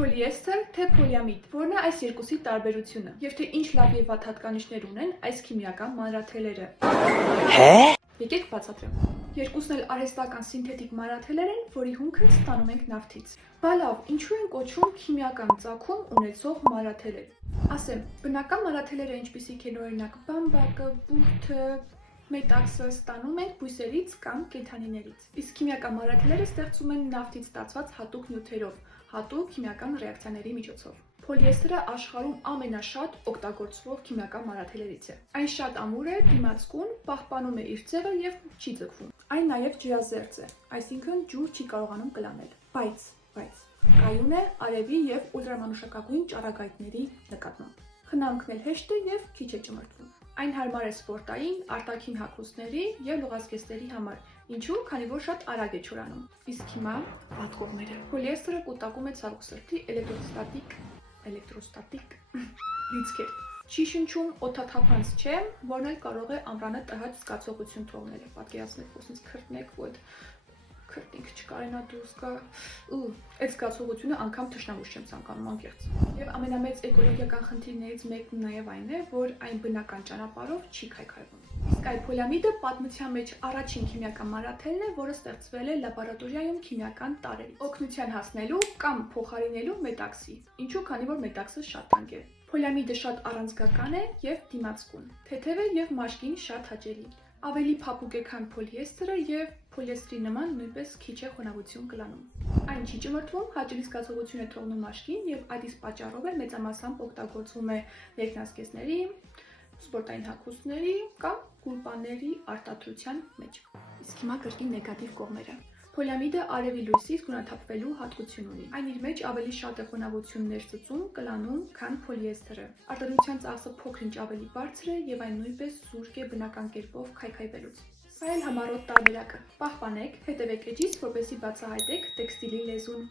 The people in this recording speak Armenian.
Պոլիեստեր, թե պոլիամիդ, որն է այս երկուսի տարբերությունը, եւ թե ինչ լավ եւ վատ հատկանիշներ ունեն այս քիմիական մանրաթելերը։ Եկեք բացատրեմ։ Երկուսն էլ արհեստական սինթետիկ մանրաթելեր են, որի հումքը ստանում ենք նավթից։ Բա լավ, ինչու են կոչվում քիմիական ծագում ունեցող մանրաթելեր։ Ասեմ, բնական մանրաթելերը ինչպիսիք են օրինակ բամբակը, բուրդը, մետաքսը ստանում ենք բույսերից կամ կենդանիներից։ Իսկ քիմիական մանրաթելերը ստեղծում են նավթից ստացված հատուկ նյութերով, հատուկ քիմիական ռեակցիաների միջոցով։ Պոլիեստերը աշխարհում ամենաշատ օգտագործվող քիմիական մանրաթելերից է։ Այն շատ ամուր է, դիմացկուն, պահպանում է իր ձևը եւ չի ձգվում։ Այն նաեւ ջրազերծ է, այսինքն ջուր չի կարողանում կլանել։ Բայց կայուն է արևի եւ ուլտրամանուշակագույն ճառագայթների նկատմամբ։ Խնամքն էլ հեշտ է եւ քիչ է ճմրթվում։ Այն հարմար է սպորտային, արտաքին հագուստների եւ լողացկեստերի համար, ինչու, քանի որ շատ արագ է չորանում։ Իսկ հիմա վատ կողմերը։ Պոլիեստերը կուտակում է ցավոք սրտի էլեկտրոստատիկ լիցքեր։ Չի շնչում, օդաթափանց չէ, որն էլ կարող է ամռանը տհաճ զգացողություն թողնել։ Պատկերացնեք, ոսից քրտնեք, որ քրտինք չկարենա դուրս գա։ Այդ զգացողությունը անգամ թշնամուս չեմ ցանկանում անկեղծ։ Եվ ամենամեծ էկոլոգիական խնդիրներից մեկն նաև այն է, որ այն բնական ճանապարհով չի քայքայվում։ Իսկ այ պոլիամիդը պատմության մեջ առաջին քիմիական մանրաթելն է, որը ստեղծվել է լաբորատորիայում քիմիական տարրերից, օգնության հասնելու կամ փոխարինելու մետաքսի։ Ինչու, քանի որ մետաքսը շատ թանկ է։ Պոլիամիդը շատ առանցքական է եւ դիմացկուն, թեթև է եւ մաշկին շատ հաճելի։ Ավելի փափուկ է, քան պոլիեստերը եւ պոլիեստրի նման նույնպես քիչ է խոնավություն կլանում։ Այն չի ճմրթվում, հաճելի զգացողություն է թողնում մաշկին եւ այդ իսկ պատճառով է մեծամասամբ օգտագործվում է երկնազգեստների, սպորտային հագուստների կամ գուլպաների արտադրության մեջ։ Իսկ հիմա կրկին նեգատիվ կողմերը։ Պոլիամիդը արևի լույսից գունաթափվելու հատկություն ունի։ Այն իր մեջ ավելի շատ է խոնավություն ներծծում, կլանում, քան պոլիեստերը։ Արտադրության ծախսը փոքր-ինչ ավելի բարձր է եւ այն նույնպես զուրկ է բնական կերպով քայքայվելուց։ Սա էլ համառոտ տարբերակը։ Պահպանեք, հետևեք էջից, որպեսզի բացահայտեք տեքստիլի լեզուն։